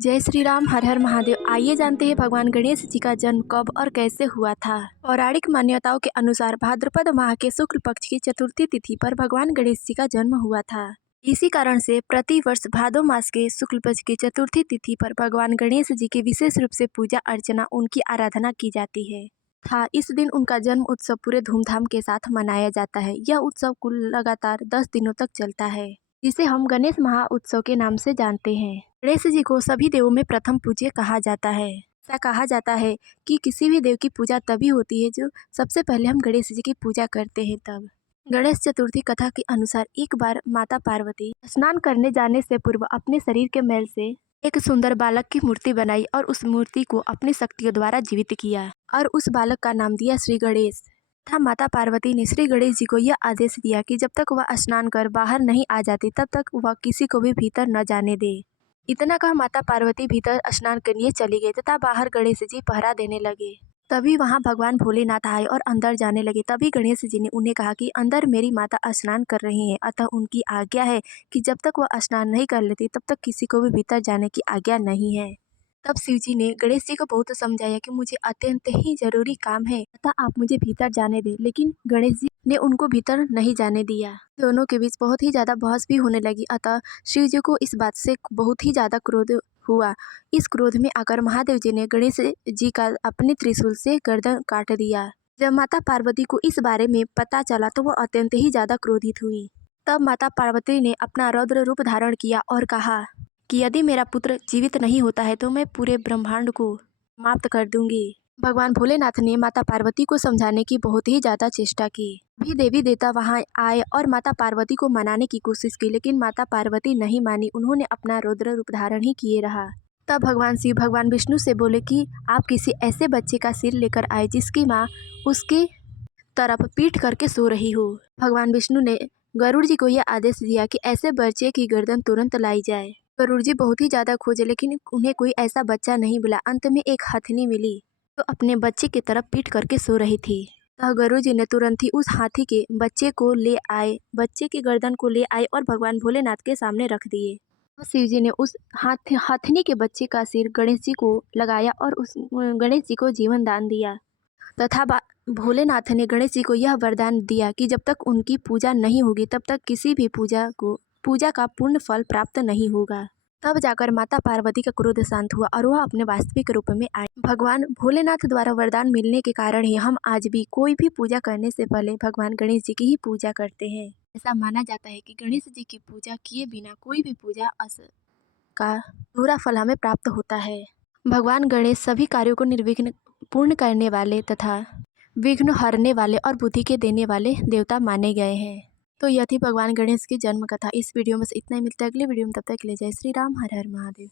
जय श्री राम, हर हर महादेव। आइए जानते हैं भगवान गणेश जी का जन्म कब और कैसे हुआ था। पौराणिक मान्यताओं के अनुसार भाद्रपद माह के शुक्ल पक्ष की चतुर्थी तिथि पर भगवान गणेश जी का जन्म हुआ था। इसी कारण से प्रति वर्ष भादो मास के शुक्ल पक्ष की चतुर्थी तिथि पर भगवान गणेश जी की विशेष रूप से पूजा अर्चना, उनकी आराधना की जाती है। इस दिन उनका जन्म उत्सव पूरे धूमधाम के साथ मनाया जाता है। यह उत्सव कुल लगातार 10 दिनों तक चलता है, जिसे हम गणेश महाउत्सव के नाम से जानते हैं। गणेश जी को सभी देवों में प्रथम पूज्य कहा जाता है। ऐसा कहा जाता है कि किसी भी देव की पूजा तभी होती है जो सबसे पहले हम गणेश जी की पूजा करते हैं तब। गणेश चतुर्थी कथा के अनुसार एक बार माता पार्वती स्नान करने जाने से पूर्व अपने शरीर के मैल से एक सुंदर बालक की मूर्ति बनाई और उस मूर्ति को अपनी शक्तियों द्वारा जीवित किया और उस बालक का नाम दिया श्री गणेश। तथा माता पार्वती ने श्री गणेश जी को यह आदेश दिया कि जब तक वह स्नान कर बाहर नहीं आ जाती तब तक वह किसी को भी भीतर न जाने दे। इतना कह माता पार्वती भीतर स्नान करने चली गई तथा बाहर गणेश जी पहरा देने लगे। तभी वहां भगवान भोलेनाथ आए और अंदर जाने लगे। तभी गणेश जी ने उन्हें कहा कि अंदर मेरी माता स्नान कर रही हैं, अतः उनकी आज्ञा है कि जब तक वह स्नान नहीं कर लेती तब तक किसी को भी भीतर जाने की आज्ञा नहीं है। तब शिव जी ने गणेश जी को बहुत समझाया कि मुझे अत्यंत ही जरूरी काम है, अतः आप मुझे भीतर जाने दें, लेकिन गणेश जी ने उनको भीतर नहीं जाने दिया। दोनों के बीच बहुत ही ज्यादा बहस भी होने लगी। अतः शिव जी को इस बात से बहुत ही ज्यादा क्रोध हुआ। इस क्रोध में आकर महादेव जी ने गणेश जी का अपने त्रिशूल से गर्दन काट दिया। जब माता पार्वती को इस बारे में पता चला तो वह अत्यंत ही ज्यादा क्रोधित हुई। तब माता पार्वती ने अपना रौद्र रूप धारण किया और कहा कि यदि मेरा पुत्र जीवित नहीं होता है तो मैं पूरे ब्रह्मांड को समाप्त कर दूंगी। भगवान भोलेनाथ ने माता पार्वती को समझाने की बहुत ही ज्यादा चेष्टा की। भी देवी देवता वहां आए और माता पार्वती को मनाने की कोशिश की, लेकिन माता पार्वती नहीं मानी। उन्होंने अपना रौद्र रूप धारण ही किए रहा। तब भगवान शिव भगवान विष्णु से बोले कि आप किसी ऐसे बच्चे का सिर लेकर आए जिसकी माँ उसकी तरफ पीट करके सो रही हो। भगवान विष्णु ने गरुड़ जी को यह आदेश दिया कि ऐसे बच्चे की गर्दन तुरंत लाई जाए। गरुड़ जी बहुत ही ज्यादा खोजे, लेकिन उन्हें कोई ऐसा बच्चा नहीं मिला। अंत में एक हथनी मिली जो अपने बच्चे की तरफ पीट करके सो रही थी। गरुड़ जी ने तुरंत ही उस हाथी के बच्चे को ले आए, बच्चे की गर्दन को ले आए और भगवान भोलेनाथ के सामने रख दिए। शिव जी ने उस हथनी के बच्चे का सिर गणेश जी को लगाया और उस गणेश जी को जीवन दान दिया। तथा भोलेनाथ ने गणेश जी को यह वरदान दिया कि जब तक उनकी पूजा नहीं होगी तब तक किसी भी पूजा का पूर्ण फल प्राप्त नहीं होगा। तब जाकर माता पार्वती का क्रोध शांत हुआ और वह अपने वास्तविक रूप में आए। भगवान भोलेनाथ द्वारा वरदान मिलने के कारण ही हम आज भी कोई भी पूजा करने से पहले भगवान गणेश जी की ही पूजा करते हैं। ऐसा माना जाता है कि गणेश जी की पूजा किए बिना कोई भी पूजा का पूरा फल हमें प्राप्त होता है। भगवान गणेश सभी कार्यों को निर्विघ्न पूर्ण करने वाले तथा विघ्न हरने वाले और बुद्धि के देने वाले देवता माने गए हैं। तो यह थी भगवान गणेश की जन्म कथा। इस वीडियो में बस इतना ही। मिलता है अगले वीडियो में, तब तक के लिए जय श्री राम, हर हर महादेव।